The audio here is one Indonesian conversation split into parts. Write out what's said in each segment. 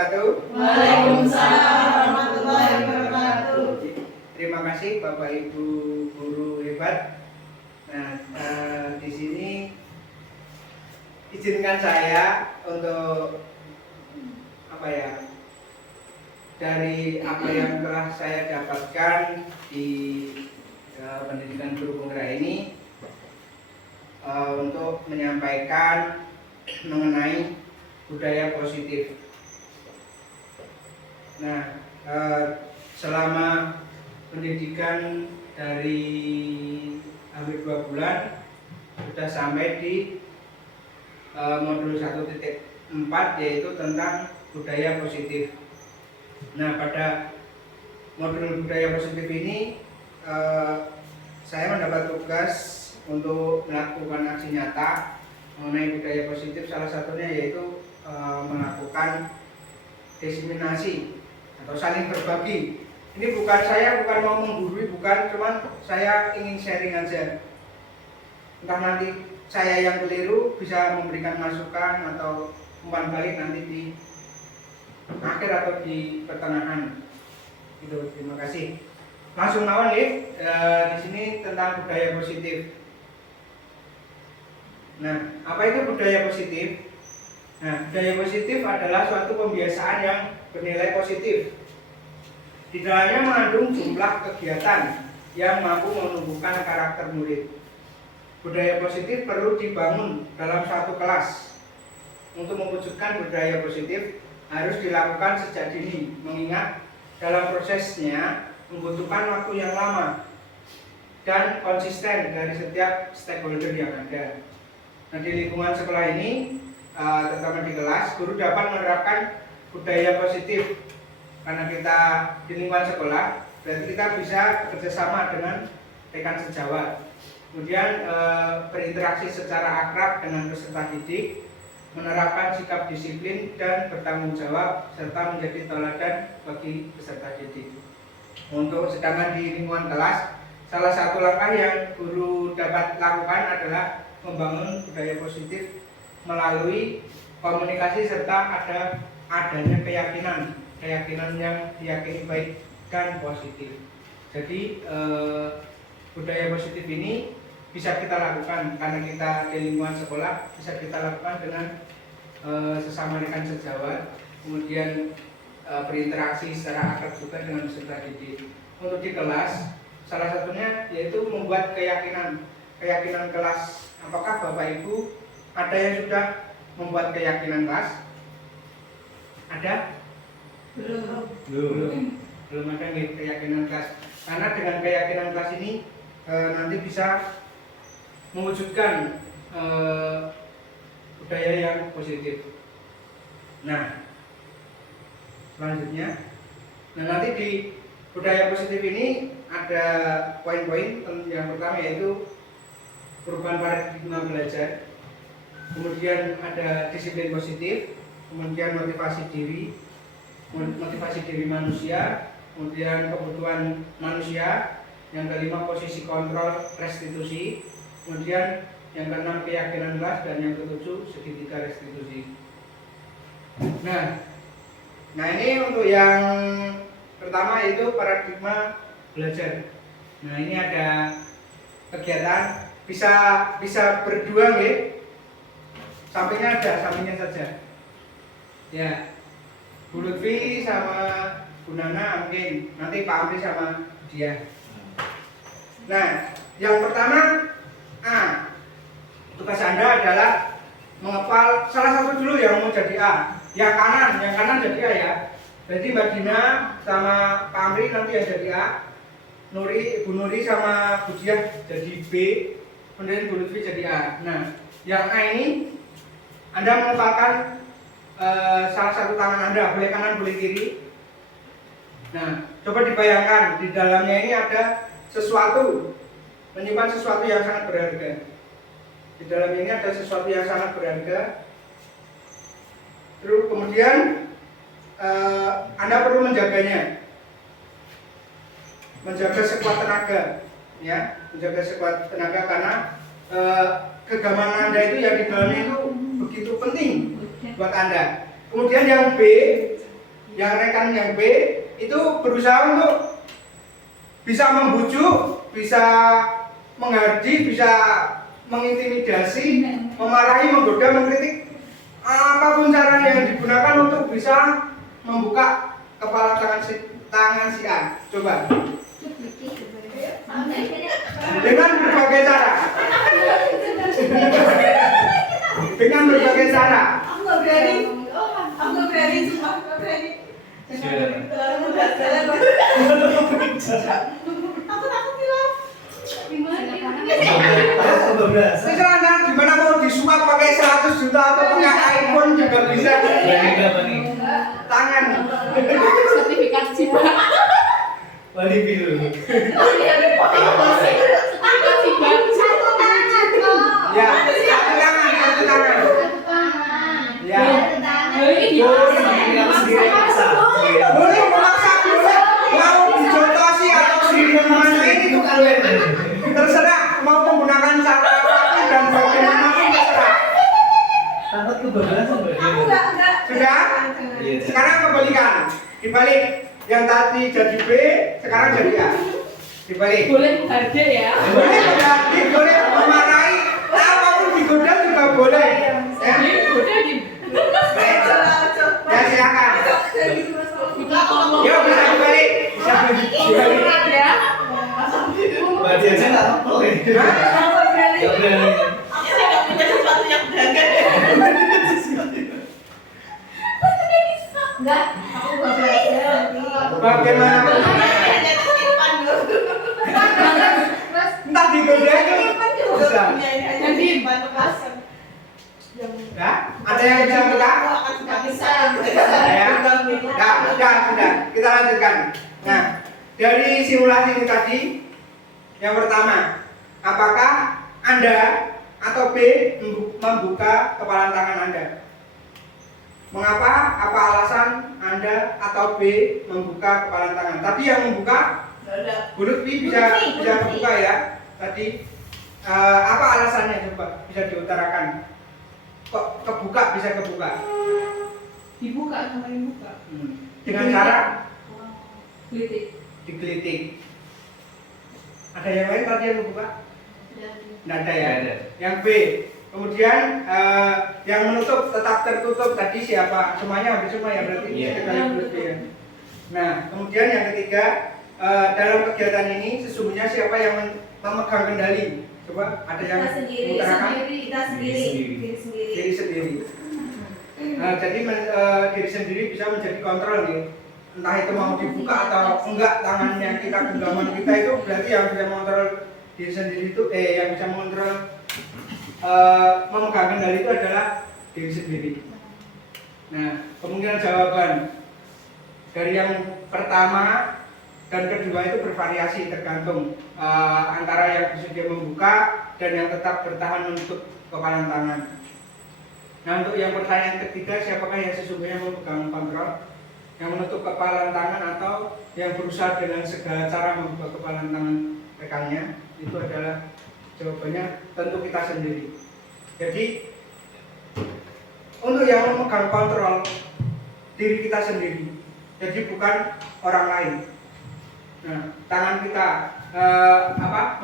wabarakatuh. Waalaikumsalam warahmatullahi wabarakatuh. Terima kasih Bapak Ibu guru hebat. Nah, di sini izinkan saya untuk dari apa yang telah saya dapatkan di pendidikan guru penggerak ini untuk menyampaikan mengenai budaya positif. Nah, selama pendidikan dari hampir 2 bulan sudah sampai di modul 1.4 yaitu tentang budaya positif. Nah, pada modul budaya positif ini saya mendapat tugas untuk melakukan aksi nyata mengenai budaya positif. Salah satunya yaitu melakukan diseminasi atau saling berbagi. Ini saya bukan mau menggurui, bukan, cuman saya ingin sharing aja. Entah nanti saya yang keliru bisa memberikan masukan atau umpan balik nanti di akhir atau di pertengahan. Gitu, terima kasih. Langsung mawon nih, di sini tentang budaya positif. Nah, apa itu budaya positif? Nah, budaya positif adalah suatu pembiasaan yang bernilai positif. Di dalamnya mengandung jumlah kegiatan yang mampu menumbuhkan karakter murid. Budaya positif perlu dibangun dalam satu kelas. Untuk mewujudkan budaya positif harus dilakukan sejak dini, mengingat dalam prosesnya membutuhkan waktu yang lama dan konsisten dari setiap stakeholder yang ada. Nah, di lingkungan sekolah ini, terutama di kelas, guru dapat menerapkan budaya positif. Karena kita di lingkungan sekolah, berarti kita bisa bekerjasama dengan rekan sejawat. Kemudian berinteraksi secara akrab dengan peserta didik, menerapkan sikap disiplin dan bertanggung jawab, serta menjadi teladan bagi peserta didik. Sedangkan di lingkungan kelas, salah satu langkah yang guru dapat lakukan adalah membangun budaya positif melalui komunikasi serta adanya keyakinan yang diyakini baik dan positif. Jadi budaya positif ini bisa kita lakukan karena kita di lingkungan sekolah, bisa kita lakukan dengan sesama rekan sejawat, kemudian berinteraksi secara akrab juga dengan peserta didik. Untuk di kelas, salah satunya yaitu membuat keyakinan kelas. Apakah Bapak Ibu ada yang sudah membuat keyakinan kelas? Ada? Belum ada nih keyakinan kelas. Karena dengan keyakinan kelas ini nanti bisa mewujudkan budaya yang positif. Nah, selanjutnya, nanti di budaya positif ini ada poin-poin. Yang pertama yaitu perubahan paradigma belajar, kemudian ada disiplin positif, kemudian motivasi diri manusia, kemudian kebutuhan manusia, yang kelima posisi kontrol restitusi, kemudian yang keenam keyakinan kelas, dan yang ketujuh segitiga restitusi. Nah ini untuk yang pertama yaitu paradigma belajar. Nah ini ada kegiatan bisa berdua nggih. Sampingnya saja. Ya. Bu Lutfi sama Bu Nana mungkin, nanti Pak Amri sama dia. Nah, yang pertama tugas Anda adalah menghafal salah satu dulu yang mau jadi A. Yang kanan jadi A ya. Jadi Mbak Dina sama Pak Amri nanti yang jadi A. Bu Nuri sama Bu Diah jadi B. Kemudian Bu Lutfi jadi A. Nah, yang A ini Anda menghafalkan salah satu tangan Anda, boleh kanan boleh kiri. Nah, coba dibayangkan di dalamnya ini ada sesuatu, menyimpan sesuatu yang sangat berharga. Di dalam ini ada sesuatu yang sangat berharga. Terus kemudian Anda perlu menjaganya, menjaga sekuat tenaga, ya, menjaga sekuat tenaga karena kegamanan Anda itu yang di dalamnya itu begitu penting buat Anda. Kemudian yang B, yang rekan yang B itu berusaha untuk bisa membujuk, bisa menghardi, bisa mengintimidasi, memarahi, menggoda, mengkritik, apapun cara yang digunakan untuk bisa membuka kepala tangan si A. Coba. Dengan berbagai cara. Dengan berbagai cara. Aku nggak berani, sumpah nggak berani. Aku takut bilang. Sekarang gimana mau disuap pakai 100 juta atau pakai iPhone juga bisa. Tangan. Sertifikat jiwa. Wali biru. Sertifikat jiwa. Ya, satu tangan. Ya. Boleh memaksa, boleh mau dicontohi atau dimana itu kalian. Terserah mau menggunakan cara apapun dan bagaimanapun terserah. Takut kebablasan Mbak. Aku nggak. Sudah? Sekarang kembalikan. Dibalik. Yang tadi jadi B, sekarang jadi A. Dibalik. Boleh menghargai ya. Boleh menghargai, boleh memarahi, apapun digoda juga boleh. Ya. Udah di. Ya silakan. Yuk bisa dibalik. Bisa dibalik. Ya. Mbak Diana nggak apa ya? Hah? Nggak berani. Enggak, aku nggak berani. Bagaimana? Entah digoda itu bisa. Ya, ada yang bisa buka? Ya, sudah. Kita lanjutkan. Nah, dari simulasi ini tadi, yang pertama, apakah Anda atau B membuka kepalan tangan Anda? Mengapa? Apa alasan Anda atau B membuka kepalan tangan? Tadi yang membuka, Bu Lutfi bisa membuka ya. Tadi apa alasannya coba bisa diutarakan? Kok kebuka bisa kebuka? Dibuka sama yang buka. Dengan cara Kritik. digelitik. Ada yang lain tadi yang membuka? Tidak ada ya. Nggak ada. Yang B. Kemudian yang menutup tetap tertutup tadi siapa? Semuanya hampir semua ya berarti. Iya. Sekali berarti ya. Nah, kemudian yang ketiga dalam kegiatan ini sesungguhnya siapa yang memegang kendali? Coba ada yang mengutarakan Kita sendiri. diri sendiri. Jadi diri sendiri bisa menjadi kontrol nih. Entah itu mau dibuka atau enggak tangannya kita, genggaman kita itu berarti yang bisa mengontrol diri sendiri itu yang bisa mengontrol memegang kendali itu adalah diri sendiri. Nah, kemungkinan jawaban dari yang pertama dan kedua itu bervariasi tergantung antara yang bersedia membuka dan yang tetap bertahan menutup kepalan tangan. Nah, untuk yang pertanyaan ketiga, siapakah yang sesungguhnya memegang kontrol? Yang menutup kepalan tangan atau yang berusaha dengan segala cara membuka kepalan tangan rekannya? Itu adalah jawabannya tentu kita sendiri. Jadi untuk yang memegang kontrol diri kita sendiri, jadi bukan orang lain. Nah, tangan kita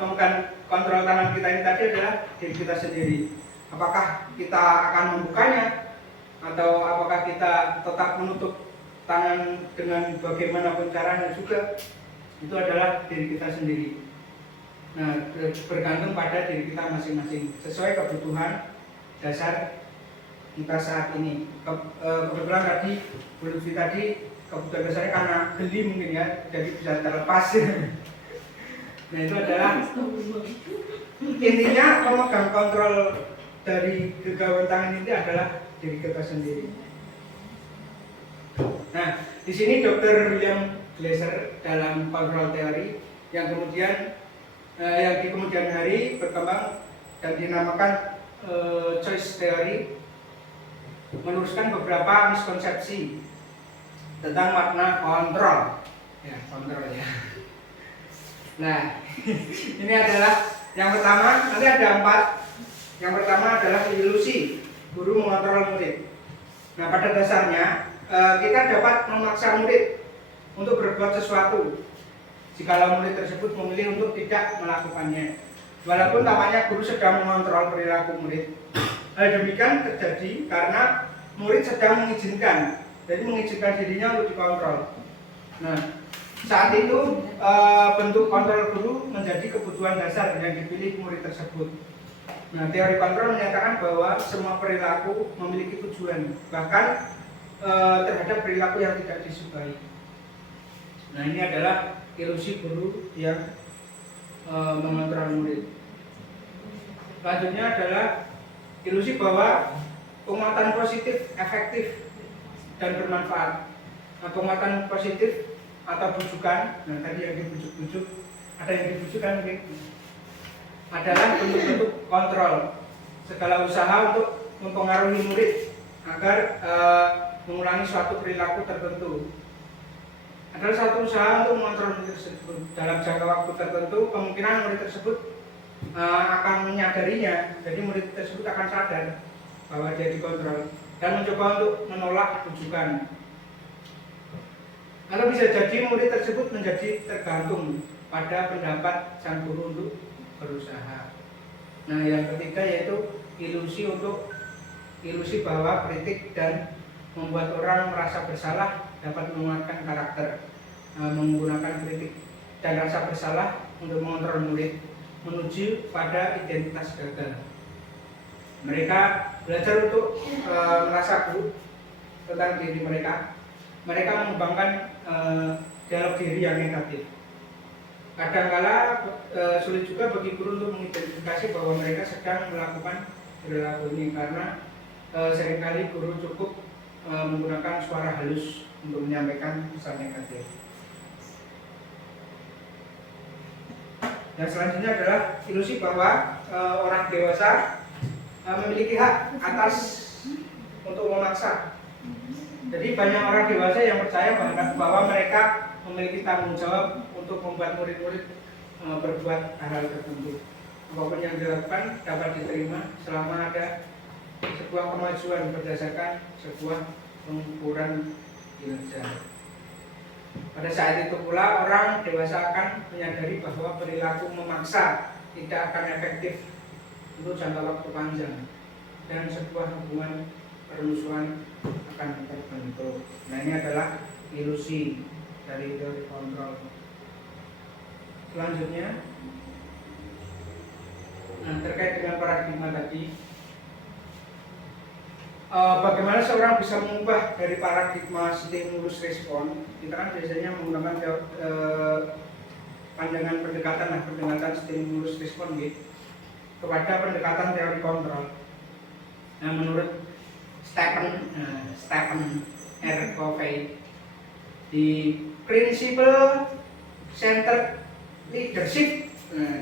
memegang kontrol tangan kita ini tadi adalah diri kita sendiri. Apakah kita akan membukanya atau apakah kita tetap menutup tangan dengan bagaimanapun caranya juga, itu adalah diri kita sendiri. Nah, bergantung pada diri kita masing-masing sesuai kebutuhan dasar kita saat ini. Kebetulan tadi Bu Lutfi tadi kebutuhan dasarnya karena geli mungkin ya, jadi bisa terlepas. Nah, itu adalah intinya pemegang kontrol dari genggaman tangan ini adalah diri kita sendiri. Nah, di sini Dr. William Glasser dalam kontrol teori yang kemudian yang di kemudian hari berkembang dan dinamakan choice theory meluruskan beberapa miskonsepsi tentang makna kontrol. Ya, kontrol ya. Nah, ini adalah yang pertama, nanti ada 4. Yang pertama adalah ilusi guru mengontrol murid. Nah, pada dasarnya kita dapat memaksa murid untuk berbuat sesuatu jikalau murid tersebut memilih untuk tidak melakukannya. Walaupun tampaknya guru sedang mengontrol perilaku murid. Hal demikian terjadi karena murid sedang mengizinkan, jadi mengizinkan dirinya untuk dikontrol. Nah, saat itu bentuk kontrol guru menjadi kebutuhan dasar yang dipilih murid tersebut. Nah, teori kontrol menyatakan bahwa semua perilaku memiliki tujuan, bahkan terhadap perilaku yang tidak disukai. Nah, ini adalah ilusi guru yang mengontrol murid. Selanjutnya adalah ilusi bahwa penguatan positif efektif dan bermanfaat. Nah, penguatan positif atau bujukan, nah tadi yang dibujuk-bujuk, ada yang dibujukkan mungkin, adalah bentuk-bentuk kontrol segala usaha untuk mempengaruhi murid agar mengulangi suatu perilaku tertentu. Adalah satu usaha untuk mengontrol murid tersebut dalam jangka waktu tertentu. Kemungkinan murid tersebut akan menyadarinya, jadi murid tersebut akan sadar bahwa dia dikontrol dan mencoba untuk menolak bujukan. Atau bisa jadi murid tersebut menjadi tergantung pada pendapat sang guru untuk berusaha. Nah, yang ketiga yaitu ilusi bahwa kritik dan membuat orang merasa bersalah dapat menguatkan karakter. Menggunakan kritik dan rasa bersalah untuk mengontrol murid menuju pada identitas gagal. Mereka belajar untuk merasa buruk tentang diri mereka. Mereka mengembangkan dialog diri yang negatif. Kadang-kala sulit juga bagi guru untuk mengidentifikasi bahwa mereka sedang melakukan perilaku ini karena seringkali guru cukup menggunakan suara halus untuk menyampaikan pesan negatif. Yang selanjutnya adalah ilusi bahwa orang dewasa memiliki hak atas untuk memaksa. Jadi banyak orang dewasa yang percaya bahwa mereka memiliki tanggung jawab untuk membuat murid-murid berbuat hal tertentu. Apapun yang dilakukan dapat diterima selama ada sebuah kemajuan berdasarkan sebuah pengukuran kinerja. Pada saat itu pula orang dewasa akan menyadari bahwa perilaku memaksa tidak akan efektif untuk jangka waktu panjang dan sebuah hubungan permusuhan akan terbentuk. Nah, ini adalah ilusi dari teori kontrol. Selanjutnya, terkait dengan paradigma tadi, bagaimana seorang bisa mengubah dari paradigma stimulus respon? Kita kan biasanya menggunakan pandangan pendekatan stimulus respon gitu, kepada pendekatan teori kontrol. Nah, menurut Stephen R. Covey di Principle Centered Leadership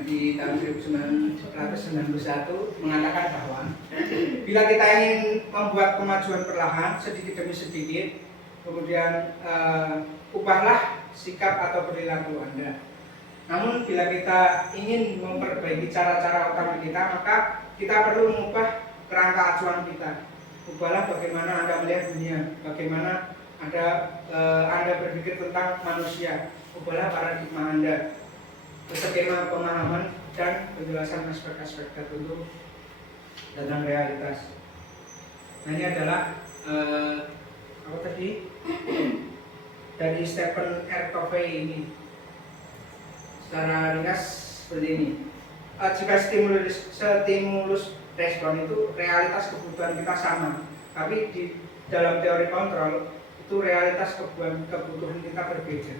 di tahun 1991 mengatakan bahwa bila kita ingin membuat kemajuan perlahan sedikit demi sedikit, kemudian ubahlah sikap atau perilaku Anda. Namun bila kita ingin memperbaiki cara-cara utama kita, maka kita perlu mengubah kerangka acuan kita. Ubahlah bagaimana Anda melihat dunia, bagaimana Anda berpikir tentang manusia. Ubahlah paradigma Anda, skema pemahaman dan penjelasan aspek-aspek tertentu tentang realitas. Nah, ini adalah apa tadi dari Stephen R. Covey ini. Secara ringkas seperti ini. Jika stimulus respon itu realitas kebutuhan kita sama, tapi di dalam teori kontrol itu realitas kebutuhan kita berbeda.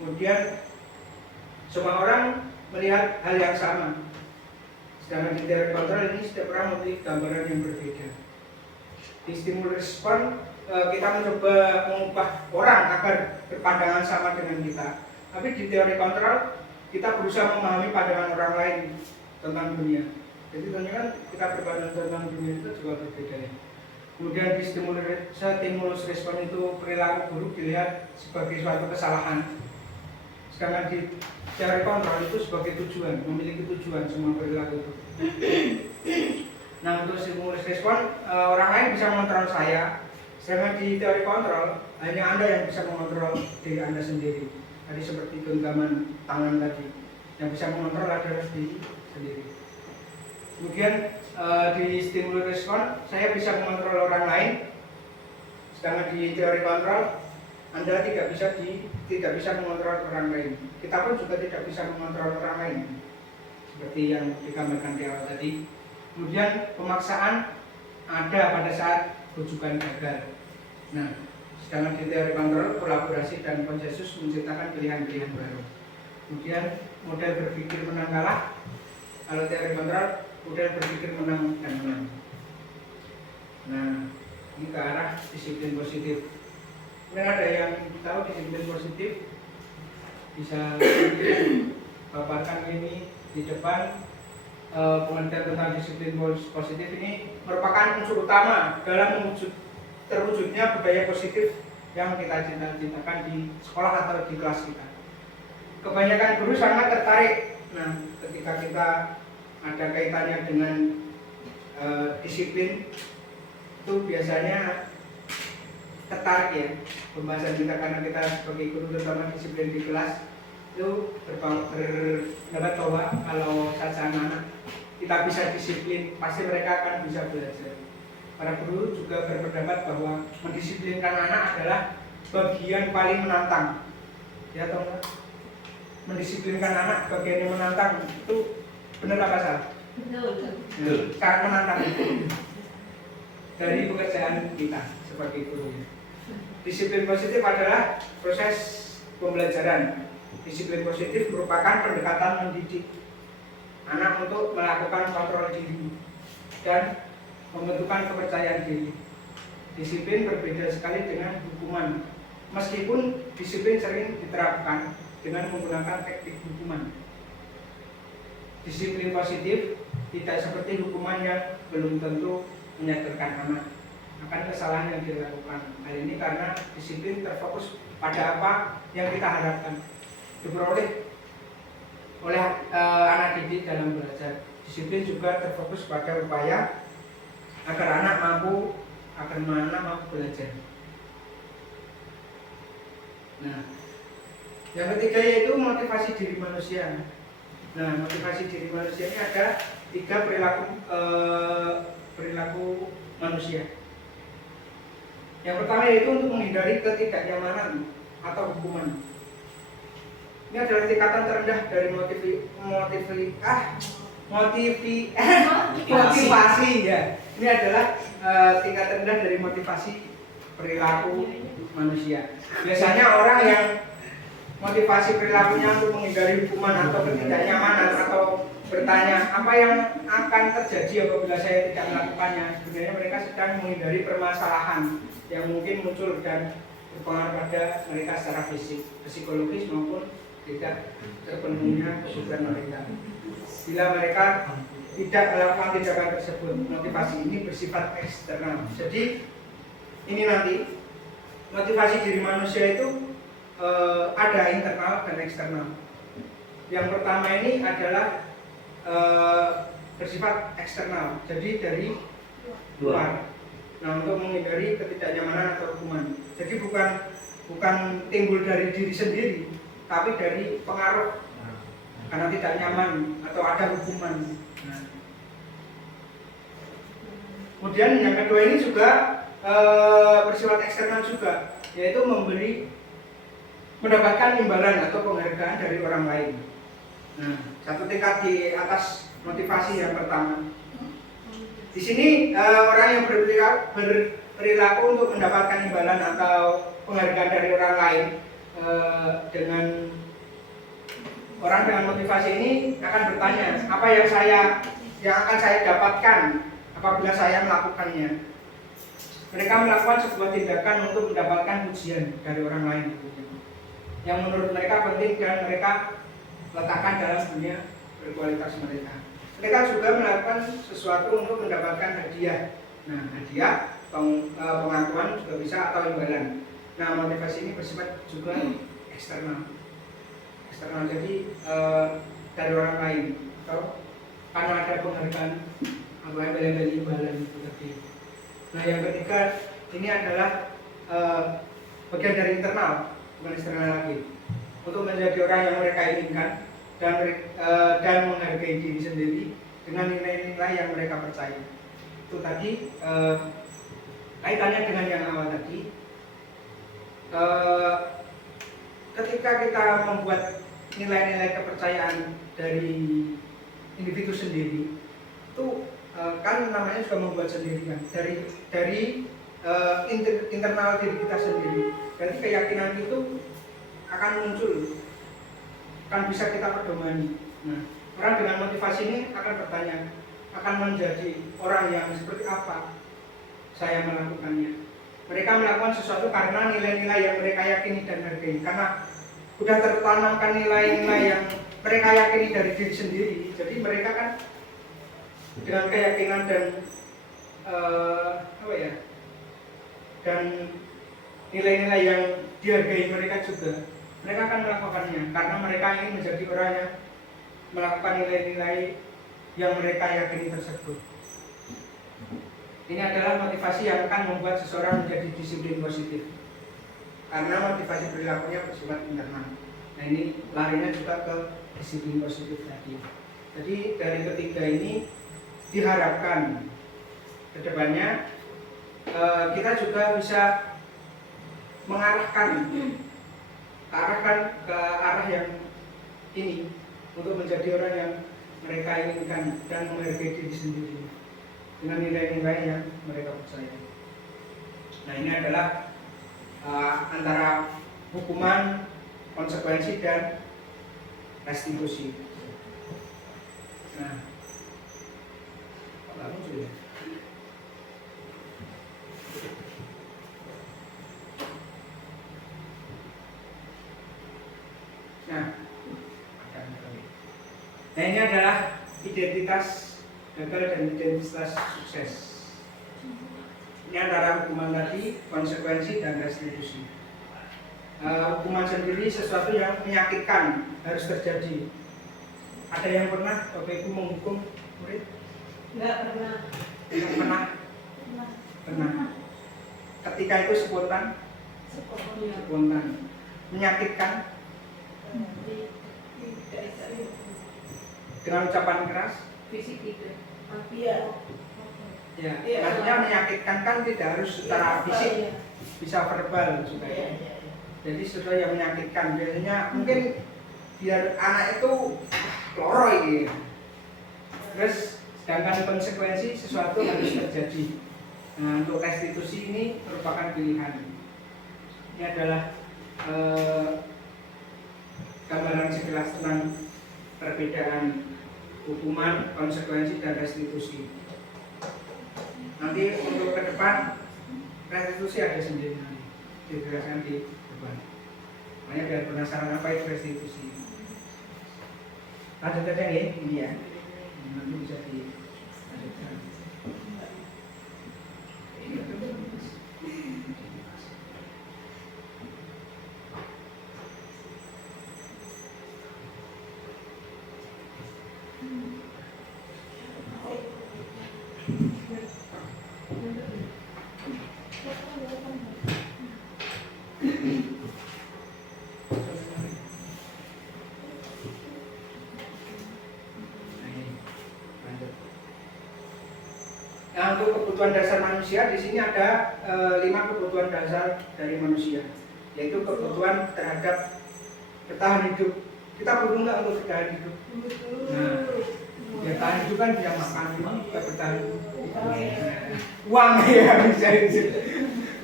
Kemudian semua orang melihat hal yang sama, sedangkan di teori kontrol ini setiap orang memiliki gambaran yang berbeda. Di stimulus respon kita mencoba mengubah orang agar berpandangan sama dengan kita, tapi di teori kontrol kita berusaha memahami pandangan orang lain tentang dunia. Jadi tentunya kan kita berpandangan tentang dunia itu juga berbeda ya. Kemudian di stimulus respon itu perilaku buruk dilihat sebagai suatu kesalahan, sedangkan di teori kontrol itu sebagai tujuan, memiliki tujuan semua perilaku itu. Nah, untuk stimulus respon orang lain bisa mengontrol saya Sedangkan di teori kontrol, hanya Anda yang bisa mengontrol diri Anda sendiri. Tadi seperti genggaman tangan tadi, yang bisa mengontrol adalah diri sendiri. Kemudian di stimulus respon, saya bisa mengontrol orang lain. Sedangkan di teori kontrol, Anda tidak bisa mengontrol orang lain. Kita pun juga tidak bisa mengontrol orang lain, seperti yang digambarkan di awal tadi. Kemudian pemaksaan ada pada saat rujukan gagal. Nah, sedangkan di teori kontrol, kolaborasi dan konsensus menciptakan pilihan-pilihan baru. Kemudian model berpikir menang kalah. Kalau teori kontrol, model berpikir menang dan menang. Nah, ini ke arah disiplin positif. Mungkin ada yang tahu disiplin positif, bisa paparkan ini di depan. Pengertian tentang disiplin positif ini merupakan unsur utama dalam terwujudnya budaya positif yang kita cita-citakan di sekolah atau di kelas kita. Kebanyakan guru sangat tertarik. Nah, ketika kita ada kaitannya dengan disiplin, itu biasanya tertarik ya pembahasan kita, karena kita sebagai guru terutama disiplin di kelas itu berpendapat bahwa kalau saja anak-anak kita bisa disiplin, pasti mereka akan bisa belajar. Para guru juga berpendapat bahwa mendisiplinkan anak adalah bagian paling menantang. Ya atau enggak? Mendisiplinkan anak bagian yang menantang itu benar apa salah? Betul. Sangat menantang dari pekerjaan kita sebagai guru. Disiplin positif adalah proses pembelajaran. Disiplin positif merupakan pendekatan mendidik anak untuk melakukan kontrol diri dan membentukkan kepercayaan diri. Disiplin berbeda sekali dengan hukuman, meskipun disiplin sering diterapkan dengan menggunakan teknik hukuman. Disiplin positif tidak seperti hukuman yang belum tentu menyadarkan anak akan kesalahan yang dilakukan. Hal ini karena disiplin terfokus pada apa yang kita harapkan diperoleh oleh anak didik dalam belajar. Disiplin juga terfokus pada upaya agar anak mampu belajar. Nah, yang ketiga yaitu motivasi diri manusia. Nah, motivasi diri manusia ini ada 3 perilaku manusia. Yang pertama yaitu untuk menghindari ketidaknyamanan atau hukuman. Ini adalah tingkatan terendah dari motivasi ya. Ini adalah tingkat terendah dari motivasi perilaku manusia. Biasanya orang yang motivasi perilakunya untuk menghindari hukuman atau ketidaknyamanan atau bertanya apa yang akan terjadi apabila saya tidak melakukannya, sebenarnya mereka sedang menghindari permasalahan yang mungkin muncul dan berpengaruh pada mereka secara fisik, psikologis maupun tidak terpenuhnya kebutuhan mereka. Bila mereka tidak melakukan tindakan tersebut, motivasi ini bersifat eksternal. Jadi ini nanti motivasi diri manusia itu ada internal dan eksternal. Yang pertama ini adalah bersifat eksternal, jadi dari luar. Nah, untuk menghindari ketidaknyamanan atau hukuman. Jadi bukan timbul dari diri sendiri, tapi dari pengaruh karena tidak nyaman atau ada hukuman. Nah. Kemudian yang kedua ini juga bersifat eksternal juga, yaitu mendapatkan imbalan atau penghargaan dari orang lain. Nah, satu tingkat di atas motivasi yang pertama. Di sini orang yang berperilaku untuk mendapatkan imbalan atau penghargaan dari orang lain dengan motivasi ini akan bertanya apa yang akan saya dapatkan apabila saya melakukannya. Mereka melakukan sebuah tindakan untuk mendapatkan pujian dari orang lain yang menurut mereka penting dan mereka letakkan dalam dunia berkualitas mereka. Mereka juga melakukan sesuatu untuk mendapatkan hadiah. Nah, hadiah, pengakuan juga bisa atau imbalan. Nah, motivasi ini bersifat juga eksternal. Jadi dari orang lain atau karena ada penghargaan atau imbalan itu tadi. Nah, yang ketiga ini adalah bagian dari internal, bukan eksternal lagi. Untuk menjadi orang yang mereka inginkan dan menghargai diri sendiri dengan nilai-nilai yang mereka percaya. Itu tadi kaitannya dengan yang awal tadi. Ketika kita membuat nilai-nilai kepercayaan dari individu sendiri, itu kan namanya juga membuat sendiri kan, dari internal diri kita sendiri. Jadi keyakinan itu akan muncul, akan bisa kita pedomani. Nah, orang dengan motivasi ini akan bertanya, akan menjadi orang yang seperti apa saya melakukannya. Mereka melakukan sesuatu karena nilai-nilai yang mereka yakini dan hargai, karena sudah tertanamkan nilai-nilai yang mereka yakini dari diri sendiri. Jadi mereka kan dengan keyakinan dan dan nilai-nilai yang dihargai mereka juga, mereka akan melakukannya karena mereka ingin menjadi orang yang melakukan nilai-nilai yang mereka yakini tersebut. Ini adalah motivasi yang akan membuat seseorang menjadi disiplin positif, karena motivasi perilakunya bersifat internal. Nah, ini larinya juga ke disiplin positif tadi. Jadi dari ketiga ini diharapkan kedepannya kita juga bisa mengarahkan ke arah yang ini untuk menjadi orang yang mereka inginkan dan menghargai diri sendiri dengan nilai-nilai yang mereka percaya. Nah, ini adalah antara hukuman, konsekuensi, dan restitusi. Nah, nggak muncul ya? Nah, ini adalah identitas gagal dan identitas sukses. Ini antara hukuman tadi, konsekuensi, dan restitusi. Hukuman sendiri sesuatu yang menyakitkan harus terjadi. Ada yang pernah Bapak Ibu menghukum murid? Enggak pernah. Tidak pernah. Pernah. Ketika itu spontan, menyakitkan, dengan ucapan keras, Fisik itu. Iya. ya, maksudnya menyakitkan kan tidak harus secara fisik, bisa verbal juga ya. Jadi sesuatu yang menyakitkan, biasanya mungkin biar anak itu loroi gitu. Terus sedangkan konsekuensi sesuatu harus terjadi. Nah, untuk restitusi ini merupakan pilihan. Ini adalah gambaran sekilas tentang perbedaan hukuman, konsekuensi, dan restitusi. Nanti untuk ke depan restitusi ada sendiri nanti dijelaskan di depan. Makanya biar penasaran apa itu restitusi. Lanjut aja nih, ini ya. Nanti bisa dilanjutkan. Nah, untuk kebutuhan dasar manusia di sini ada 5 kebutuhan dasar dari manusia, yaitu kebutuhan terhadap bertahan hidup. Kita butuh nggak untuk bertahan hidup? Nah, bertahan hidup kan bisa makan, juga bertahan hidup. Uang ya bisa itu.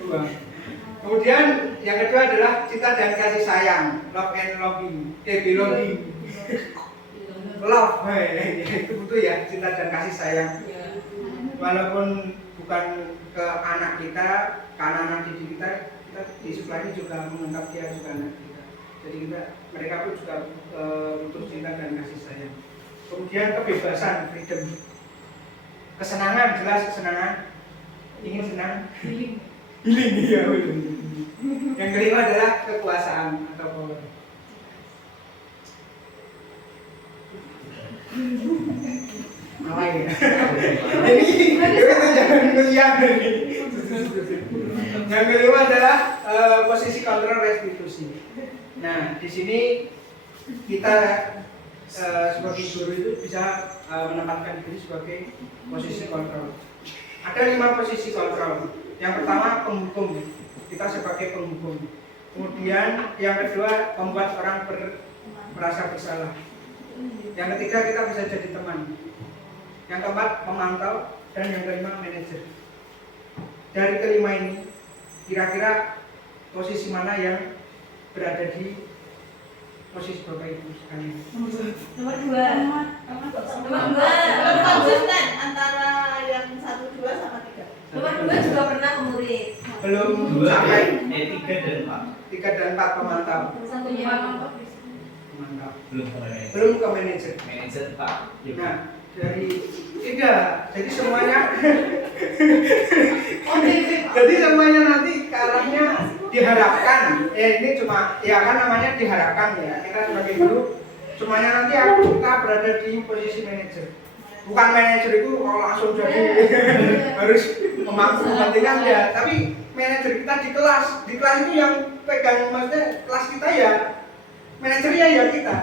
Uang. Kemudian yang kedua adalah cinta dan kasih sayang, love and loving, belonging. Love, itu butuh ya, cinta dan kasih sayang. Walaupun bukan ke anak kita, ke anak-anak didik kita di sekolah ini juga menganggap dia juga anak kita. Jadi mereka pun juga butuh cinta dan kasih sayang. Kemudian kebebasan, freedom. Kesenangan, jelas kesenangan. Ingin senang? Healing, iya. Yang kelima adalah kekuasaan atau power. Ini itu jangan kuliah ini. Yang kelima adalah posisi kontrol restitusi. Nah, di sini kita sebagai guru itu bisa menempatkan diri sebagai posisi kontrol. Ada 5 posisi kontrol. Yang pertama penghukum, kita sebagai penghukum. Kemudian yang kedua membuat orang merasa bersalah. Yang ketiga kita bisa jadi teman. Yang keempat pemantau, dan yang kelima manajer. Dari kelima ini, kira-kira posisi mana yang berada di posisi Bapak Ibu sekalian? Nomor 2. Nomor 2. Konsisten antara yang 1, 2 sama 3. Nomor 2 juga pernah ke murid. Belum 2 sampai 3 dan 4. 3 dan 4 pemantau. Satunya Pemantau. Belum ke manajer. Belum ke manajer. Manajer Pak. Nah, dari 3, jadi semuanya jadi semuanya nanti ke arahnya diharapkan. Ini cuma ya kan namanya diharapkan ya. Kita sebagai guru semuanya nanti kita berada di posisi manajer. Bukan manajer itu kalau langsung jadi harus memangku kepentingan ya, tapi manajer kita di kelas. Di kelas itu yang pegang maksudnya kelas kita ya manajernya ya kita.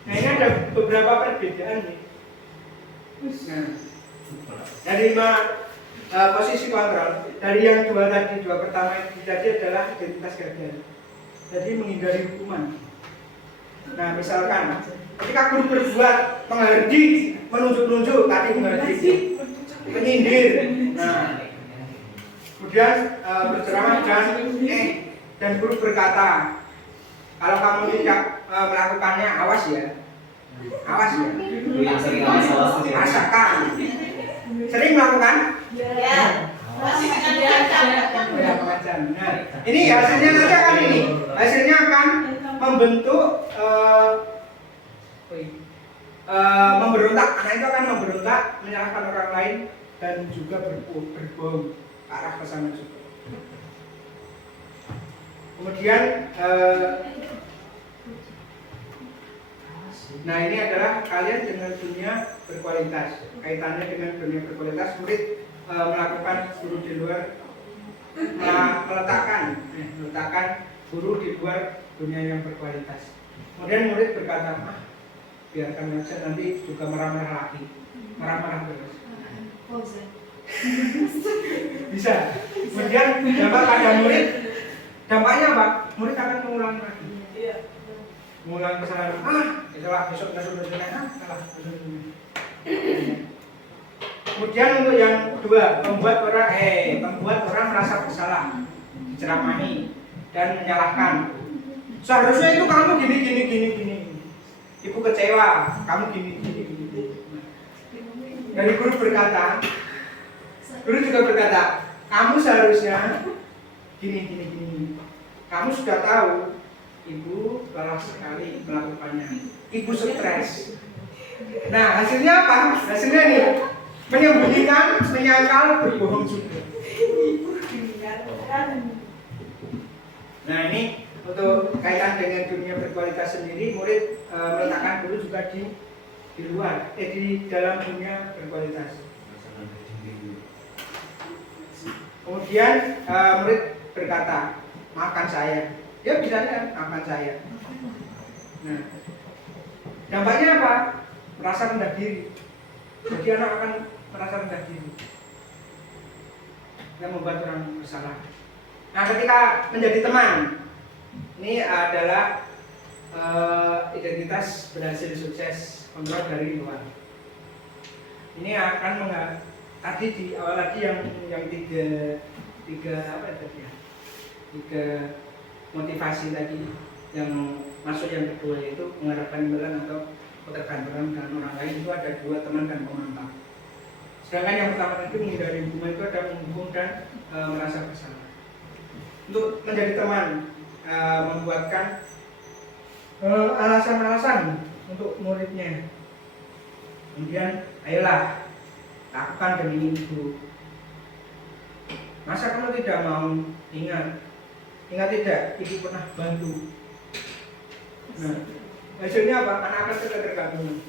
Nah, ini ada beberapa perbedaan nih. Nah, dari 5 posisi kontrol, dari yang 2 tadi, 2 pertama yang tadi adalah identitas gagal. Jadi menghindari hukuman. Nah, misalkan ketika guru berbuat menghardik, menunjuk-nunjuk, tadi menghardik, menyindir. Nah, kemudian berceramah dan guru berkata, kalau kamu tidak melakukannya, awas ya. Awas ya. Itu yang sering awas-awas itu. Rasakan. Sering melakukan? Ya. Masih Ya, pengajian. Nah, ini hasilnya nanti akan ini. Hasilnya akan membentuk memberontak. Anak itu akan memberontak, menyalahkan orang lain dan juga berbohong ke arah ke sana juga. Kemudian nah ini adalah kalian dengan dunia berkualitas. Kaitannya dengan dunia berkualitas, murid melakukan guru di luar, meletakkan guru di luar dunia yang berkualitas. Kemudian murid berkata, biarkan aja, nanti juga marah-marah lagi, marah-marah terus. Bisa. Kemudian dampak pada murid, dampaknya apa? Murid akan mengulangi lagi. Mengulangi kesalahan. Salah besok salah. Kemudian untuk yang kedua, membuat orang merasa bersalah, diceramahi dan menyalahkan. Seharusnya itu kamu gini. Ibu kecewa, kamu gini. Dari guru juga berkata, kamu seharusnya gini. Kamu sudah tahu, ibu lelah sekali melakukannya. Ibu stres. Nah, hasilnya apa? Hasilnya nih, menyembunyikan, menyangkal, berbohong juga. Nah, ini untuk kaitan dengan dunia berkualitas sendiri, murid meletakkan dulu juga di luar, di dalam dunia berkualitas. Kemudian murid berkata, maafkan saya. Dia bisa maafkan saya. Nah, dampaknya apa? Merasa rendah diri. Jadi anak akan merasa rendah diri. Yang membuat orang bersalah. Nah, ketika menjadi teman, ini adalah identitas berhasil sukses kontrol dari luar. Ini akan tadi di awal lagi yang tiga apa tadi ya? 3 motivasi tadi yang masuk yang kedua, yaitu mengharapkan imbalan atau ketergantungan dengan orang lain. Itu ada 2, teman dan pemantau. Sedangkan yang pertama tadi menghindari hukuman, itu ada menghukum dan merasa bersalah. Untuk menjadi teman, membuatkan alasan-alasan untuk muridnya. Kemudian, ayolah lakukan demi ibu. Masa kamu tidak mau? Ingat tidak, ibu pernah bantu. Nah, hasilnya apa? Anak akan tergantung.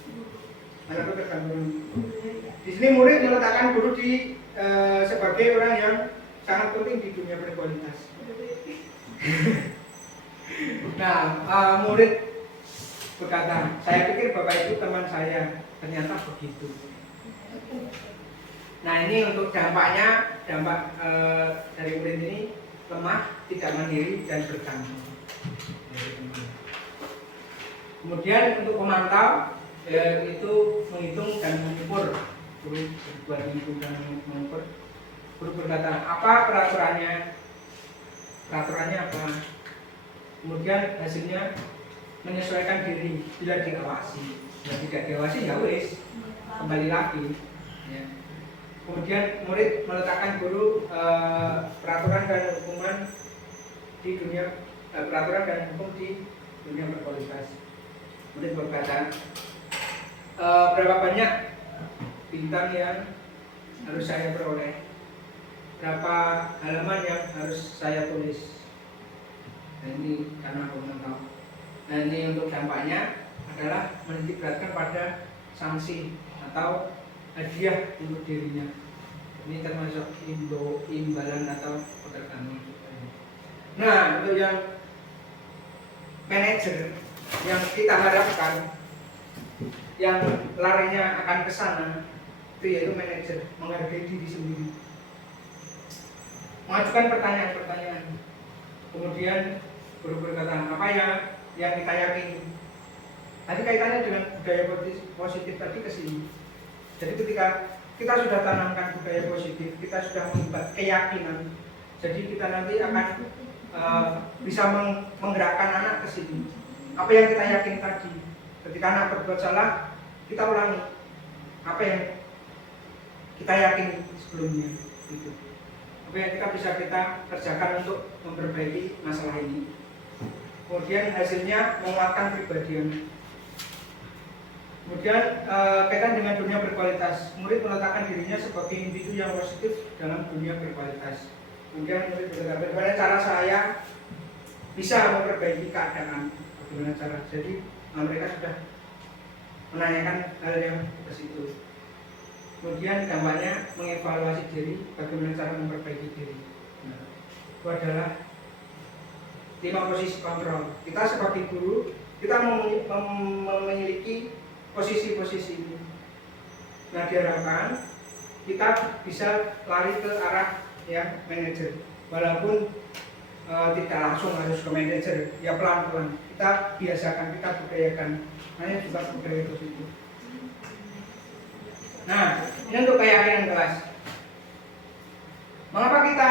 Di sini murid meletakkan guru di sebagai orang yang sangat penting di dunia berkualitas. Nah, murid berkata, saya pikir Bapak itu teman saya, ternyata begitu. Nah, ini untuk dampaknya, dampak dari murid ini lemah, tidak mandiri dan bertanggung. Kemudian untuk pemantau itu menghitung dan mengukur, buat menghitung dan mengukur. Guru berkata, apa peraturannya? Peraturannya apa? Kemudian hasilnya menyesuaikan diri bila diawasi. Bila tidak diawasi ya wis, kembali lagi. Ya. Kemudian murid meletakkan guru peraturan dan hukuman di dunia peraturan dan hukum di dunia berkualitas. Murid berkata, berapa banyak bintang yang harus saya peroleh? Berapa halaman yang harus saya tulis? Nah, ini karena aku tahu. Nah, ini untuk dampaknya adalah menitik beratkan pada sanksi atau hadiah untuk dirinya. Ini termasuk imbalan atau pekerjaan. Nah, untuk yang manajer yang kita harapkan yang larinya akan ke sana, itu yaitu manajer menghargai diri sendiri, mengajukan pertanyaan-pertanyaan, kemudian berkata apa yang kita yakini. Tadi kaitannya dengan budaya positif tadi ke sini. Jadi ketika kita sudah tanamkan budaya positif, kita sudah membuat keyakinan, jadi kita nanti akan bisa menggerakkan anak ke sini. Apa yang kita yakin tadi, ketika anak berbuat salah, kita ulangi apa yang kita yakin sebelumnya. Gitu. Apa yang kita kerjakan untuk memperbaiki masalah ini. Kemudian hasilnya menguatkan pribadian. Kemudian kaitan dengan dunia berkualitas, murid meletakkan dirinya sebagai individu yang positif dalam dunia berkualitas. Kemudian murid berkata, bagaimana cara saya bisa memperbaiki keadaan, bagaimana cara. Jadi mereka sudah menanyakan hal yang ke situ. Kemudian dampaknya mengevaluasi diri, bagaimana cara memperbaiki diri. Nah, itu adalah 5 posisi kontrol. Kita sebagai guru, kita memiliki posisi-posisi ini. Nah, diharapkan kita bisa lari ke arah yang manajer. Walaupun tidak langsung harus ke manajer, ya pelan-pelan. Kita biasakan, kita budayakan. Hanya juga budaya positif. Nah, ini untuk keyakinan kelas. Mengapa kita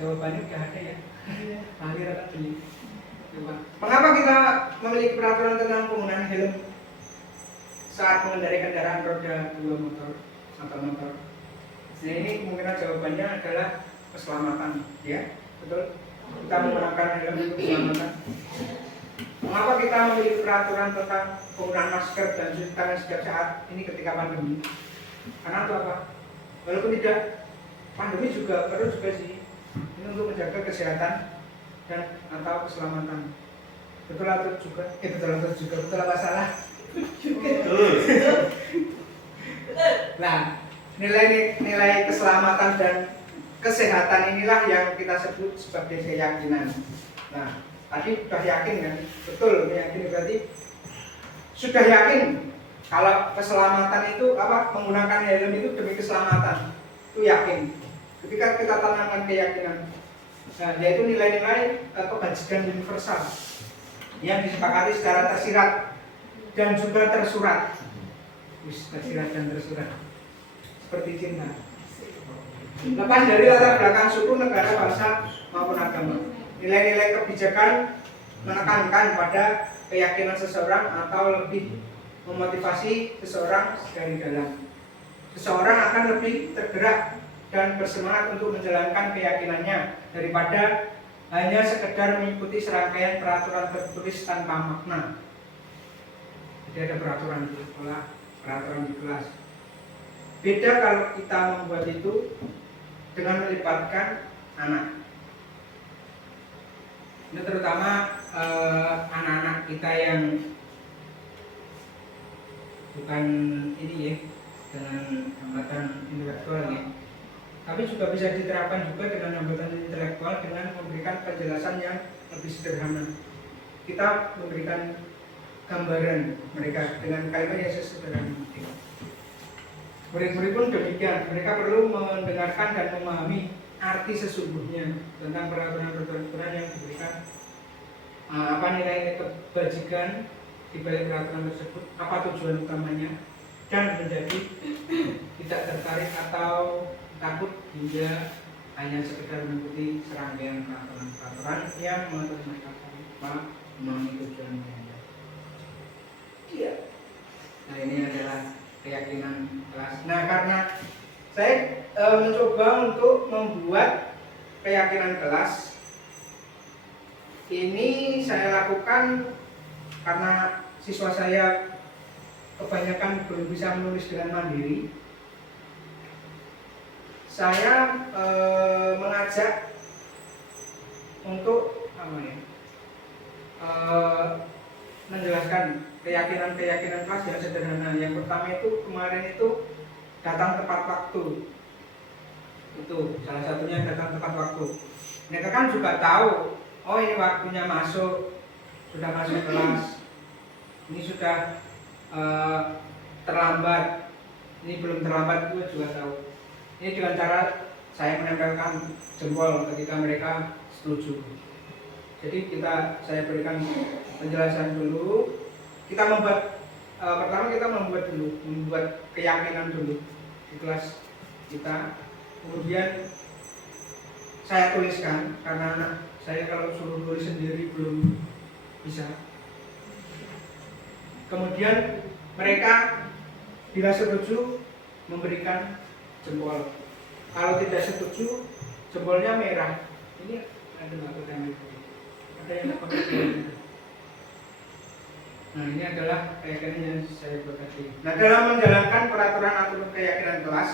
jawabannya udah ada ya? Akhir akan beli. Mengapa kita memiliki peraturan tentang penggunaan helm saat mengendarai kendaraan roda 2 motor atau motor? Nah, ini kemungkinan jawabannya adalah keselamatan, ya, betul? Kita menggunakan helm untuk keselamatan. Mengapa kita memiliki peraturan tentang penggunaan masker dan cuci tangan setiap saat ini ketika pandemi? Karena itu apa? Walaupun tidak pandemi juga perlu juga sih. Ini untuk menjaga kesehatan dan atau keselamatan. Betul atau juga? Betul apa salah? Betul. Nah, nilai keselamatan dan kesehatan inilah yang kita sebut sebagai keyakinan. Nah, tadi sudah yakin kan? Betul, meyakini berarti sudah yakin kalau keselamatan itu apa? Menggunakan helm itu demi keselamatan. Itu yakin. Ketika kita tanamkan keyakinan, nah, yaitu nilai-nilai kebajikan universal yang disepakati secara tersirat dan juga tersurat. Tersirat dan tersurat seperti cinta. Lepas dari latar belakang suku, negara, bangsa maupun agama, nilai-nilai kebijakan menekankan pada keyakinan seseorang atau lebih memotivasi seseorang dari dalam. Seseorang akan lebih tergerak dan bersemangat untuk menjalankan keyakinannya daripada hanya sekedar mengikuti serangkaian peraturan tertulis tanpa makna. Jadi ada peraturan di sekolah, peraturan di kelas. Beda kalau kita membuat itu dengan melibatkan anak. Ini terutama anak-anak kita yang bukan ini ya, dengan hambatan intelektual ya. Tapi juga bisa diterapkan juga dengan hambatan intelektual dengan memberikan penjelasan yang lebih sederhana. Kita memberikan gambaran mereka dengan kalimat yang sesederhana mungkin. Murid-murid pun demikian, mereka perlu mendengarkan dan memahami arti sesungguhnya tentang peraturan-peraturan yang diberikan, apa nilai kebajikan di balik peraturan tersebut, apa tujuan utamanya, dan menjadi tidak tertarik atau takut hingga hanya sekedar mengikuti serangkaian peraturan yang mengatur mereka tanpa memahami tujuannya. Iya. Nah ini adalah keyakinan kelas. Nah karena saya mencoba untuk membuat keyakinan kelas ini saya lakukan karena siswa saya kebanyakan belum bisa menulis dengan mandiri. Saya mengajak untuk menjelaskan keyakinan-keyakinan kelas yang sederhana. Yang pertama itu kemarin itu datang tepat waktu. Itu salah satunya datang tepat waktu. Mereka kan juga tahu, oh ini waktunya masuk, sudah masuk kelas. Ini sudah terlambat, ini belum terlambat, itu juga tahu. Ini dengan cara saya menempelkan jempol ketika mereka setuju. Jadi saya berikan penjelasan dulu. Kita pertama kita membuat keyakinan dulu di kelas kita. Kemudian saya tuliskan karena saya kalau suruh tulis sendiri belum bisa. Kemudian mereka bila setuju memberikan jempol. Kalau tidak setuju jempolnya merah. Ini ada yang ada yang pakai. Nah ini adalah keyakinan yang saya buat tadi. Nah dalam menjalankan peraturan atau keyakinan kelas,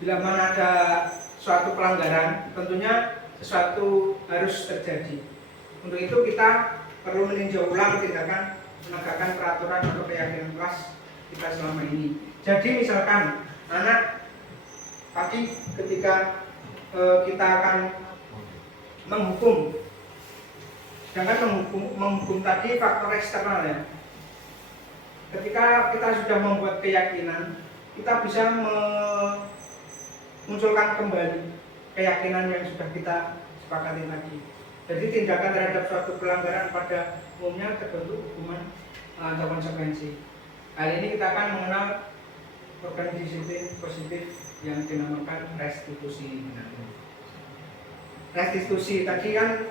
bila mana ada suatu pelanggaran, tentunya sesuatu harus terjadi. Untuk itu kita perlu meninjau ulang tindakan menegakkan peraturan atau keyakinan kelas kita selama ini. Jadi misalkan anak tadi ketika kita akan menghukum, sedangkan menghukum tadi faktor eksternal ya. Ketika kita sudah membuat keyakinan, kita bisa memunculkan kembali keyakinan yang sudah kita sepakati tadi. Jadi tindakan terhadap suatu pelanggaran pada umumnya terbentuk hukuman atau konsekuensi. Kali ini kita akan mengenal organ disiplin positif yang dinamakan restitusi. Restitusi tadi kan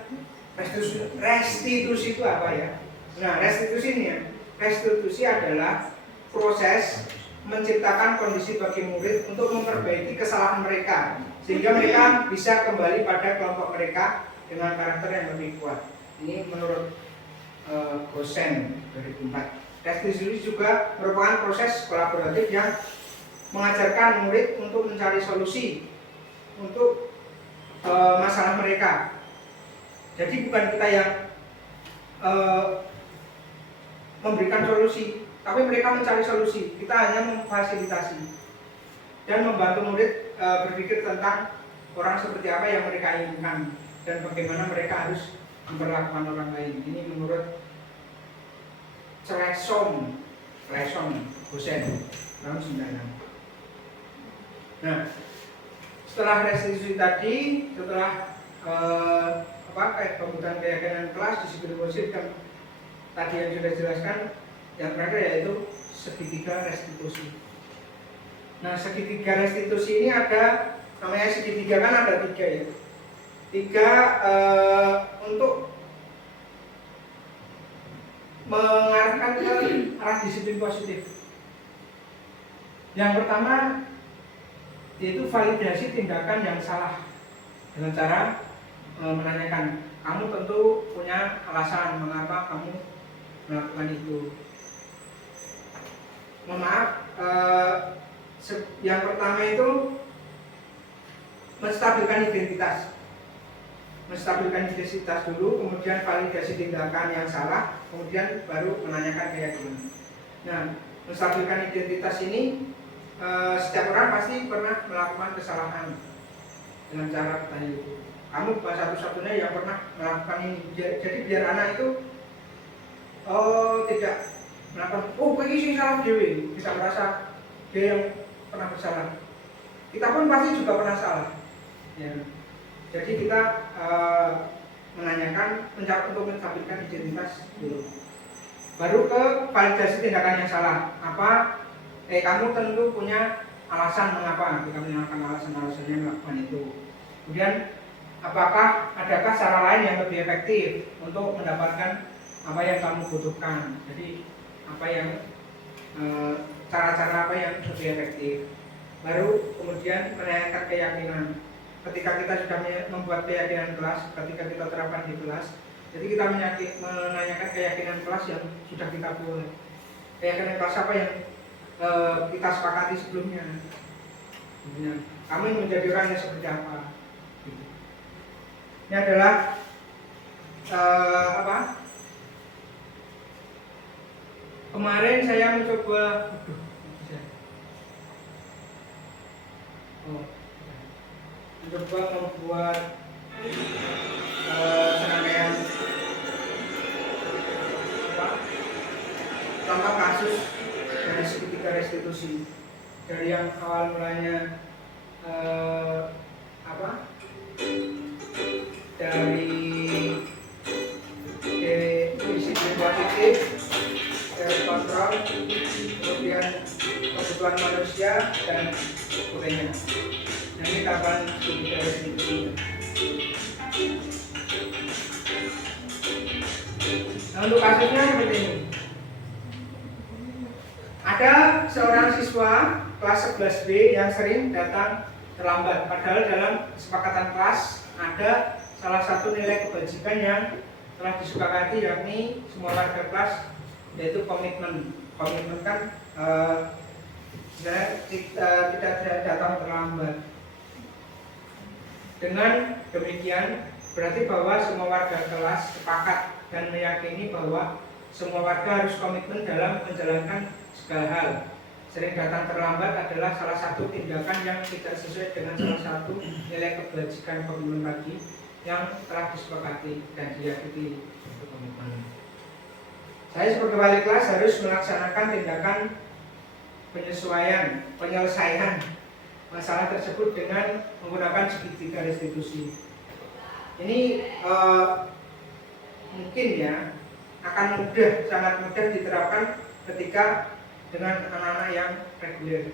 restitusi itu apa ya? Nah restitusi ini ya. Restitusi adalah proses menciptakan kondisi bagi murid untuk memperbaiki kesalahan mereka sehingga mereka bisa kembali pada kelompok mereka dengan karakter yang lebih kuat. Ini menurut Gosen 2004. Restitusi juga merupakan proses kolaboratif yang mengajarkan murid untuk mencari solusi untuk masalah mereka. Jadi bukan kita yang memberikan solusi, tapi mereka mencari solusi. Kita hanya memfasilitasi dan membantu murid berpikir tentang orang seperti apa yang mereka inginkan dan bagaimana mereka harus memperlakukan orang lain. Ini menurut Clesson Gosen tahun 96. Nah, setelah restitusi tadi, setelah pembukaan keyakinan kelas, disiplin positif dan tadi yang sudah dijelaskan, yang terakhir yaitu segitiga restitusi. Nah, segitiga restitusi ini ada, namanya segitiga kan ada 3 ya. 3 untuk mengarahkan ke arah disiplin positif. Yang pertama yaitu validasi tindakan yang salah dengan cara menanyakan, kamu tentu punya alasan mengapa kamu melakukan itu. Mohon maaf, yang pertama itu menstabilkan identitas. Menstabilkan identitas dulu, kemudian validasi tindakan yang salah, kemudian baru menanyakan keyakinan. Nah, menstabilkan identitas ini setiap orang pasti pernah melakukan kesalahan dengan cara bertanya itu. Kamu bukan satu-satunya yang pernah melakukan ini. Jadi biar anak itu tidak melakukan, oh ini sih salah dewi, bisa merasa dia yang pernah bersalah. Kita pun pasti juga pernah salah. Ya. Jadi kita menanyakan untuk menstabilkan identitas dulu. Baru ke validasi tindakan yang salah. Kamu tentu punya alasan mengapa kita menyalahkan alasan-alasannya melakukan itu. Kemudian adakah cara lain yang lebih efektif untuk mendapatkan apa yang kamu butuhkan? Jadi cara-cara apa yang lebih efektif? Baru kemudian menanyakan keyakinan. Ketika kita sudah membuat keyakinan kelas, ketika kita terapkan di kelas, jadi kita menanyakan keyakinan kelas yang sudah kita buat. Keyakinan kelas apa yang kita sepakati sebelumnya. Kemudian, kamu menjadi orang yang seperti apa? Ini adalah kemarin saya mencoba membuat serangkaian contoh kasus dari segitiga restitusi, dari yang awal mulanya dari disiplin positif, dari kontrol, kemudian kebutuhan manusia dan sebagainya. Nah, ini tahapan segitiga restitusi. Nah, untuk kasusnya seperti ini. Ada seorang siswa kelas 11B yang sering datang terlambat, padahal dalam kesepakatan kelas ada salah satu nilai kebajikan yang telah disepakati, yakni semua warga kelas, yaitu komitmen. Komitmen kan tidak datang terlambat. Dengan demikian berarti bahwa semua warga kelas sepakat dan meyakini bahwa semua warga harus komitmen dalam menjalankan segala hal. Sering datang terlambat adalah salah satu tindakan yang tidak sesuai dengan salah satu nilai kebajikan komitmen tadi yang telah disepakati dan diyakini untuk komitmen. Saya sebagai wali kelas harus melaksanakan tindakan penyelesaian masalah tersebut dengan menggunakan segitiga restitusi. Ini mungkin ya akan sangat mudah diterapkan ketika dengan anak-anak yang reguler.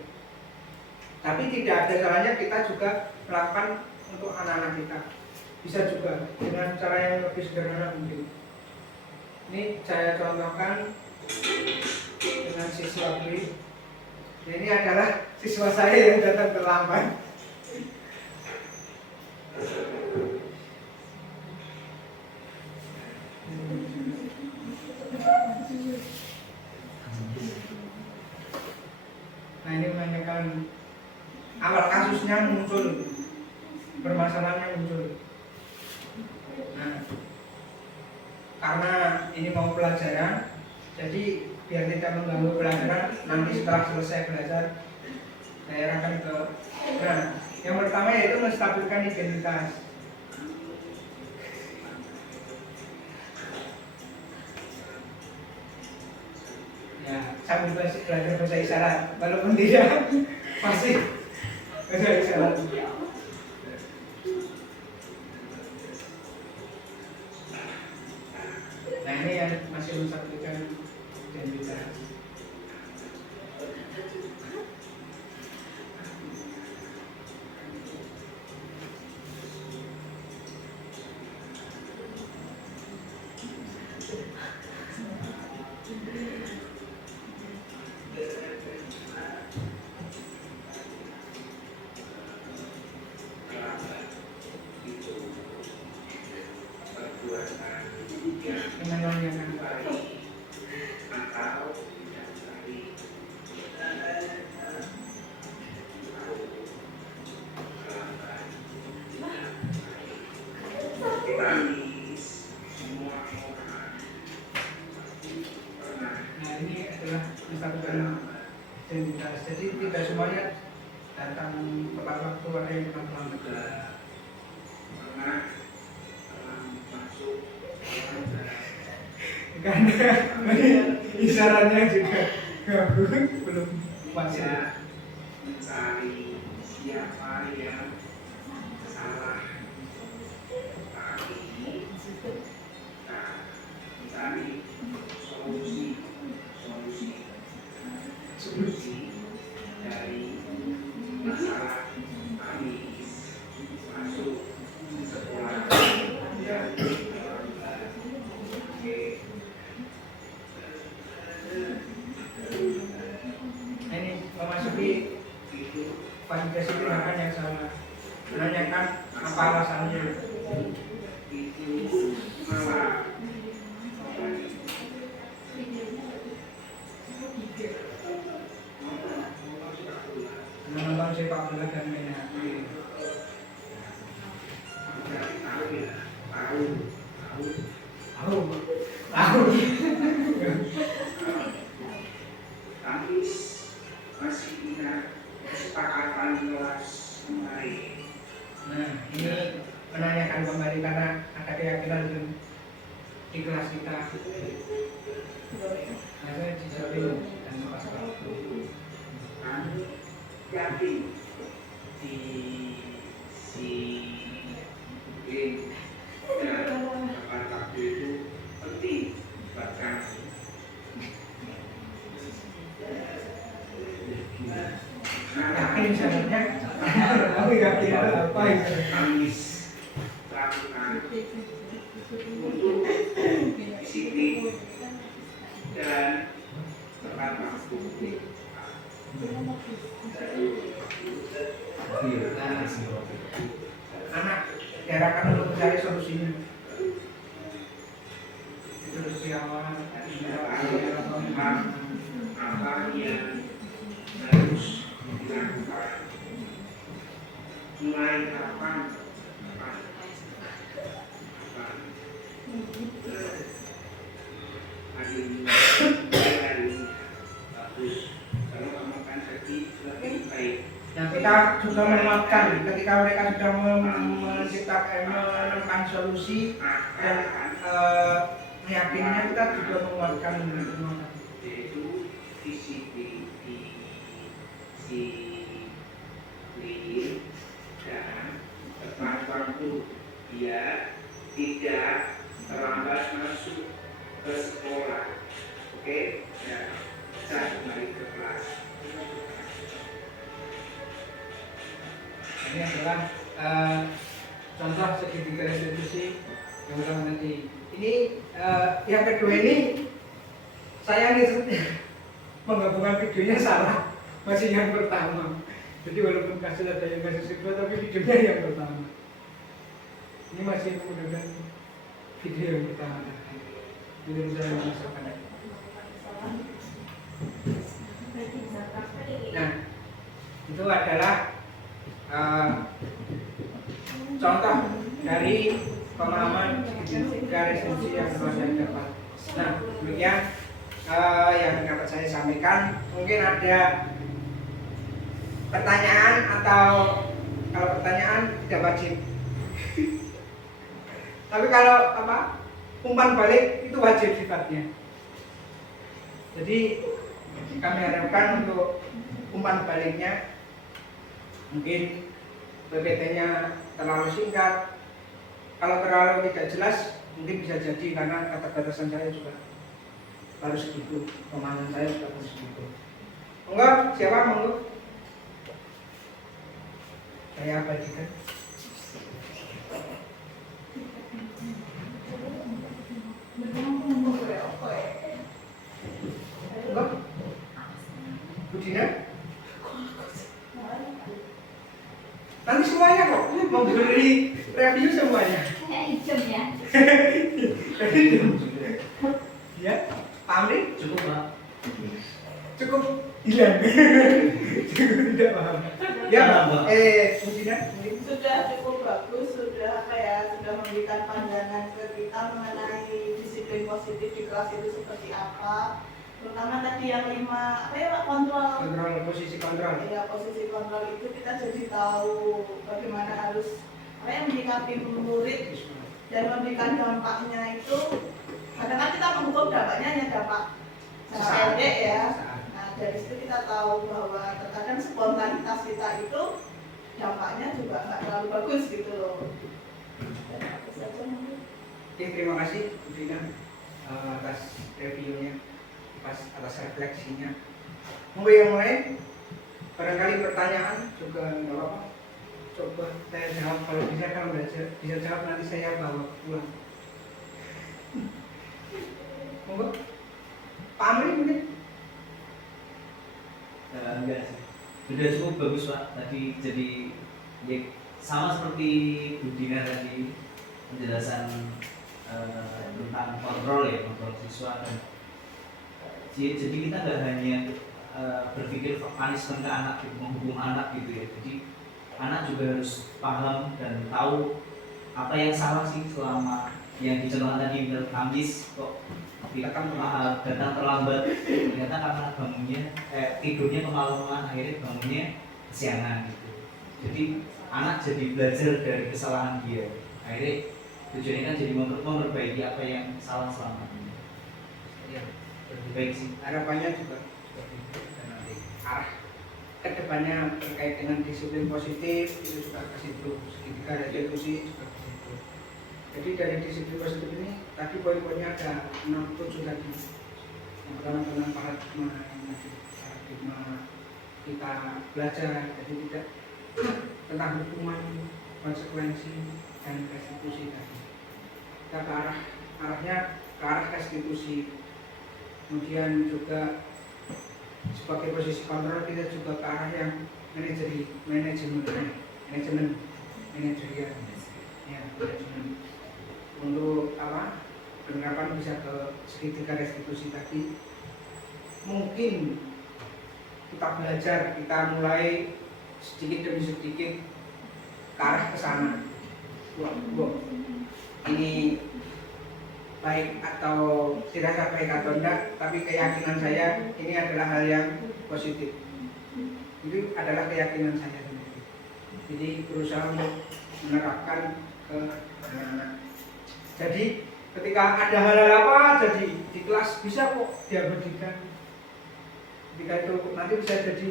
Tapi tidak ada salahnya kita juga melakukan untuk anak-anak kita. Bisa juga dengan cara yang lebih sederhana mungkin. Ini saya contohkan dengan siswa B. Ini adalah siswa saya yang datang terlambat. Nah, ini menanyakan awal kasusnya muncul, permasalahannya muncul. Nah, karena ini mau pelajaran, jadi biar tidak mengganggu pelajaran, nanti setelah selesai belajar saya arahkan ke. Nah, yang pertama yaitu menstabilkan identitas. Ya, sambil belajar bahasa isyarat, walaupun tidak masih bahasa isyarat. Nah, ini yang masih menstabilkan identitas. Nah, ini adalah menstabilkan identitas. Jadi tidak semuanya datang tepat waktu, ada yang tepat lambat. Karena isarannya juga belum pasti. Mencari siapa yang salah, tapi mencari solusi dari masalah kami masuk sekolah yang Ini memasuki validasi tindakan yang salah, menanyakan apa alasannya. itu malah Menonton sepak bola dan main HP. Tahu. tapi masih ingat kesepakatan kelas kemarin. Nah, ini menanyakan kembali karena ada keyakinan di kelas kita. Nah, saya dijawabin dan pas waktu. Kami yakin di si game dan tepat waktu itu penting buat kami. Yakin sebenarnya, aku yakin apa itu. Kami lakukan untuk disiplin dan tepat waktu. Anak diarahkan untuk mencari solusinya. Solusi awal, Apa yang harus dilakukan? Mulai kapan? Hari ini bagus. Kalau kamu kan jadi lebih baik. Nah, kita juga menguatkan ketika mereka sudah menciptakan menemukan solusi dan meyakininya, kita juga menguatkan. Yaitu disiplin dan tepat waktu, biar tidak terlambat masuk ke sekolah. Oke, ya, saya kembali ke kelas. Ini adalah contoh segitiga restitusi yang ulang nanti. Ini yang kedua ini saya menggabungkan videonya salah, masih yang pertama. Jadi walaupun kasus ada yang kasus kedua, tapi videonya yang pertama. Ini masih menggunakan video yang pertama. Jadi saya memasukkan. Nah, itu adalah contoh dari pemahaman segitiga restitusi yang telah saya dapat. Nah, demikian yang dapat saya sampaikan. Mungkin ada pertanyaan, atau kalau pertanyaan tidak wajib. Tapi kalau umpan balik itu wajib sifatnya. Jadi kami harapkan untuk umpan baliknya, mungkin PPT-nya terlalu singkat. Kalau terlalu tidak jelas, mungkin bisa jadi karena keterbatasan saya juga baru segitu, pemahaman saya juga baru segitu. Monggo, siapa monggo? Saya abadikan. Monggo. Budina? Nanti semuanya kok memberi review semuanya. Kayak ijem ya. Ya, Pak Amri? Cukup, Pak. Cukup hilang. Cukup tidak paham. Ya, Mbak. Budina? Sudah cukup bagus, sudah sudah memberikan pandangan ke kita mengenai disiplin positif di kelas itu seperti apa. terutama tadi yang 5 apa ya Pak, kontrol. posisi kontrol. Ya, posisi kontrol itu kita jadi tahu bagaimana harus apa yang menyikapi murid dan memberikan dampaknya itu. Kadang kan kita mengukur dampaknya hanya dampak jangka Sesaat. pendek ya. Sesaat. Nah, dari situ kita tahu bahwa terkadang spontanitas kita itu dampaknya juga nggak terlalu bagus gitu loh. Dan itu saja mungkin. Oke, terima kasih Bu Dina atas reviewnya, atas refleksinya. Monggo yang lain, barangkali pertanyaan juga nggak apa-apa. Coba saya jawab, kalau nggak bisa jawab nanti saya bawa pulang. Monggo, Pak Amri mungkin. Enggak sih. Sudah cukup bagus Pak. Tadi jadi ya, sama seperti Bu Dina tadi penjelasan tentang kontrol siswa dan jadi kita nggak hanya berpikir punishment ke anak, menghukum anak gitu ya. Jadi anak juga harus paham dan tahu apa yang salah sih selama yang dicontohkan tadi Kamis kok datang terlambat, ternyata karena bangunnya tidurnya kemalaman, akhirnya bangunnya kesiangan gitu. Jadi anak jadi belajar dari kesalahan dia, akhirnya tujuannya kan jadi memperbaiki apa yang salah selama ini. Ya, Lebih baik sih. harapannya juga seperti itu, dan nanti arah kedepannya terkait dengan disiplin positif itu juga ke situ, segitiga restitusi juga ke situ. Jadi dari disiplin positif ini tadi poin-poinnya ada 6-7 tadi. Yang pertama tentang paradigma kita belajar, jadi tidak tentang hukuman, konsekuensi dan restitusi tadi. Kita ke arahnya ke arah restitusi. Kemudian juga sebagai posisi kontrol kita juga ke arah yang manajemen ya, untuk apa penerapan bisa ke segitiga restitusi tadi. Mungkin kita belajar, kita mulai sedikit demi sedikit ke arah ke sana. Ini baik atau tidak baik atau enggak, tapi keyakinan saya ini adalah hal yang positif. Itu adalah keyakinan saya sendiri. Jadi berusaha untuk menerapkan ke anak-anak. Jadi ketika ada hal-hal apa jadi di kelas bisa kok diabadikan. Ketika itu nanti bisa jadi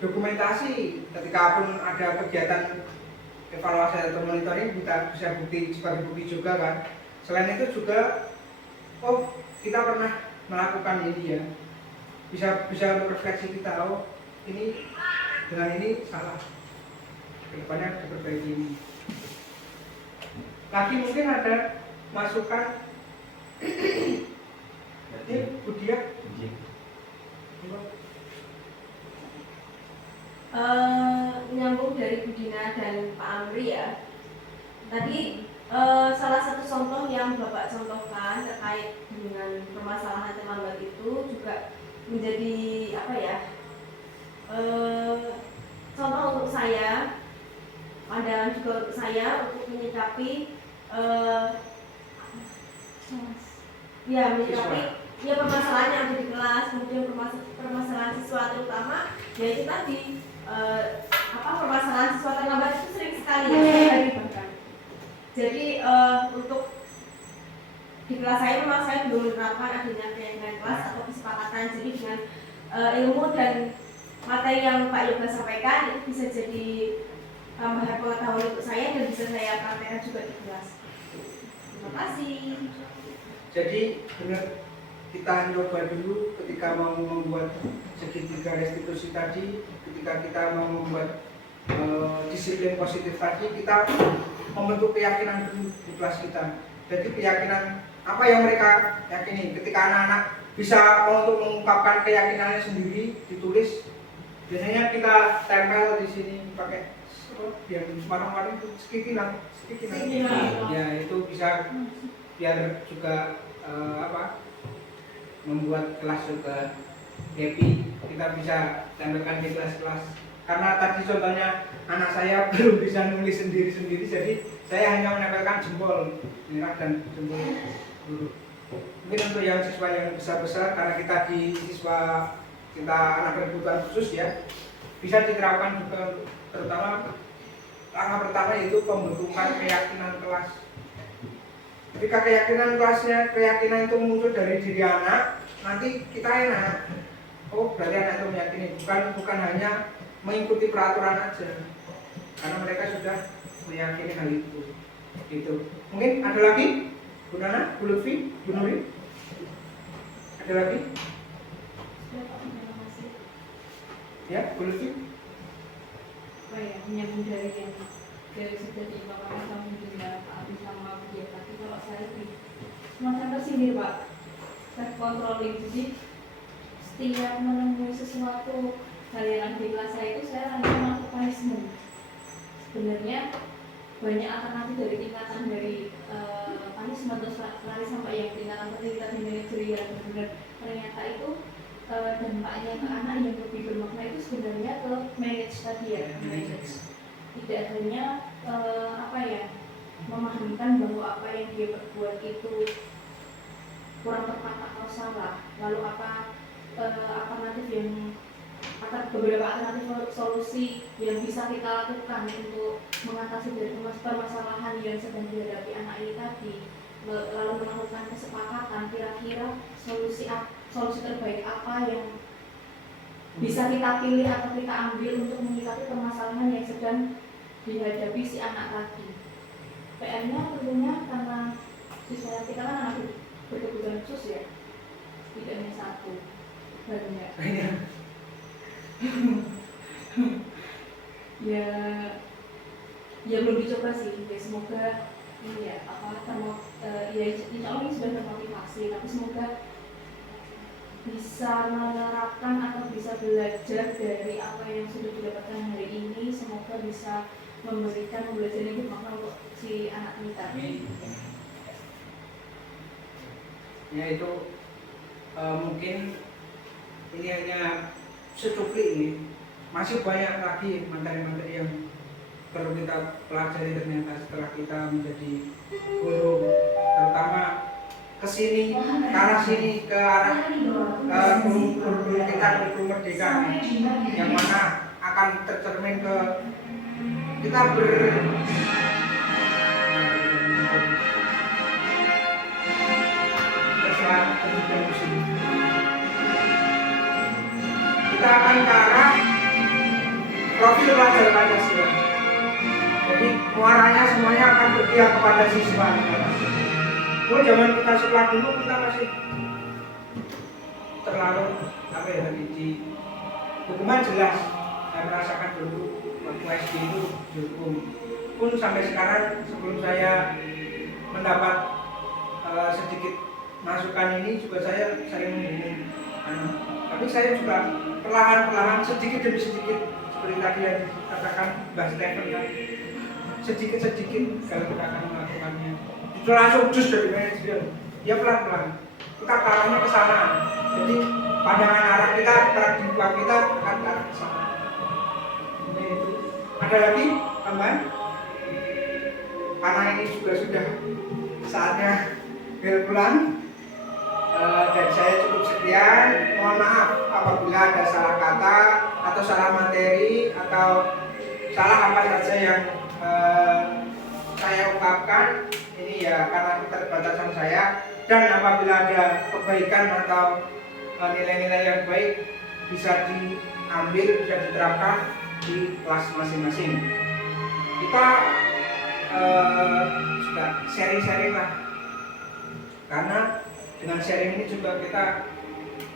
dokumentasi. Ketika pun ada kegiatan evaluasi atau monitoring bisa bukti sebagai bukti juga kan. Selain itu juga, oh kita pernah melakukan ini ya, bisa refleksi kita, oh ini dengan ini salah, kedepannya diperbaiki ini. Lagi mungkin ada masukan, ini Budia, nyambung dari Bu Dina dan Pak Amri ya. Tadi salah satu contoh yang Bapak contohkan terkait dengan permasalahan terlambat itu juga menjadi apa ya, contoh untuk saya, pandangan juga untuk saya untuk menyikapi ya permasalahan yang ada di kelas, kemudian permasalahan siswa terutama yaitu tadi permasalahan siswa terlambat itu sering sekali ya, bahkan. Jadi untuk di kelas saya memang saya belum menerapkan adanya keyakinan kelas atau kesepakatan. Jadi dengan ilmu dan materi yang Pak Yoga sampaikan itu bisa jadi tambahan pengetahuan untuk saya dan bisa saya praktekkan juga di kelas. Terima kasih. Jadi benar kita coba dulu ketika mau membuat segitiga restitusi tadi, ketika kita mau membuat disiplin positif tadi, kita membentuk keyakinan dulu di kelas kita. Jadi keyakinan apa yang mereka yakini. Ketika anak-anak bisa untuk mengungkapkan keyakinannya sendiri, ditulis. Biasanya kita tempel di sini pakai yang warna-warni itu skikinan. Ya itu bisa biar juga membuat kelas juga happy. Kita bisa tempelkan di kelas-kelas. Karena tadi contohnya anak saya belum bisa nulis sendiri-sendiri, jadi saya hanya menempelkan jempol merah dan jempol biru. Mungkin untuk yang siswa yang besar-besar, karena kita anak berkebutuhan khusus ya, bisa diterapkan juga, terutama langkah pertama yaitu pembentukan keyakinan kelas. Ketika keyakinan itu muncul dari diri anak, nanti kita enak. Oh, berarti anak itu meyakini, bukan hanya mengikuti peraturan aja, karena mereka sudah meyakini hal itu. Gitu. Mungkin ada lagi, Bu Nana, Bu Lutfi, Bu Nuri, ada lagi? Ya, Bu Lutfi. Apa ya, menyambung dari yang dari sudah diimbangkan sama juga Pak Abi sama Bu Dia. Tapi kalau saya lebih semacam tersindir Pak, self controlling. Jadi setiap menemui sesuatu hal yang ada di kelas saya itu saya langsung melakukan punishment. Sebenarnya banyak alternatif dari tingkatan dari punishment terus lari sampai yang tingkatan tadi manajerial. Benar ternyata itu dampaknya ke anak yang lebih bermakna itu sebenarnya ke manage tadi ya, manage. Tidak hanya memahamkan bahwa apa yang dia perbuat itu kurang tepat atau salah, lalu beberapa alternatif solusi yang bisa kita lakukan untuk mengatasi dari permasalahan yang sedang dihadapi anak ini tadi, lalu melakukan kesepakatan kira-kira solusi terbaik apa yang bisa kita pilih atau kita ambil untuk menyikapi permasalahan yang sedang dihadapi si anak tadi. PR-nya tentunya karena siswa kita kan anak berkebutuhan khusus ya, tidak hanya satu, banyak. Ya belum dicoba sih, ya semoga ini ya insya Allah ini sudah termotivasi, tapi semoga bisa menerapkan atau bisa belajar dari apa yang sudah didapatkan hari ini, semoga bisa memberikan pembelajaran yang bermakna untuk si anak kita. Ya itu mungkin ini hanya secuplik ini, masih banyak lagi materi-materi yang perlu kita pelajari ternyata setelah kita menjadi guru, terutama kesini, ke arah sini, ke arah kurikulum kita, kurikulum merdeka, yang mana akan tercermin ke kita kita akan ke arah profil pelajar Pancasila. Jadi muaranya semuanya akan berpihak kepada siswa. Oh, zaman kita sekolah dulu kita masih terlalu di hukuman jelas. Saya merasakan dulu waktu SD itu dihukum. Pun sampai sekarang sebelum saya mendapat sedikit masukan ini juga saya sering menghukum. Tapi saya juga perlahan-perlahan sedikit demi sedikit seperti tadi yang dikatakan Mbak Stephen tadi, sedikit-sedikit kalau kita akan melakukannya. Itu langsung jus dari manajerial. Ya pelan-pelan. Kita ke arahnya ke sana. Jadi pandangan arah kita, paradigma kita akan ke arah ke sana. Itu. Ada lagi tambahan? Karena ini juga sudah saatnya bel pulang. Dan saya cukup sekian. Mohon maaf apabila ada salah kata atau salah materi atau salah apa saja yang saya ungkapkan. Ini ya karena keterbatasan saya, dan apabila ada kebaikan atau nilai-nilai yang baik bisa diambil, bisa diterapkan di kelas masing-masing. Kita juga sharing-sharing lah, karena dengan sharing ini juga kita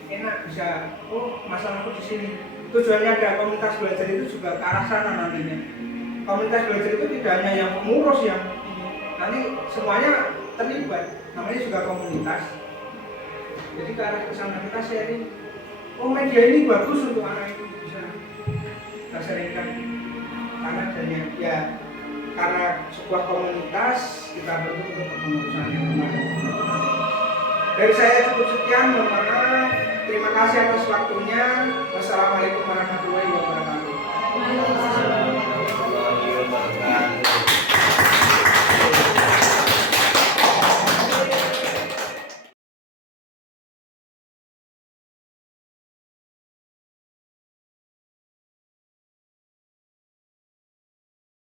enak bisa, oh masalahku di sini. Tujuannya ada komunitas belajar itu juga ke arah sana nantinya. Komunitas belajar itu tidak hanya yang mengurus yang nanti semuanya terlibat, namanya juga komunitas. Jadi ke arah kesana kita sharing. Oh media ini bagus untuk anak itu, bisa kita sharingkan. Karena adanya ya karena sebuah komunitas kita bentuk untuk pengurusan yang benar. Dari saya cukup sekian, mohon maaf. Terima kasih atas waktunya. Wassalamualaikum warahmatullahi wabarakatuh.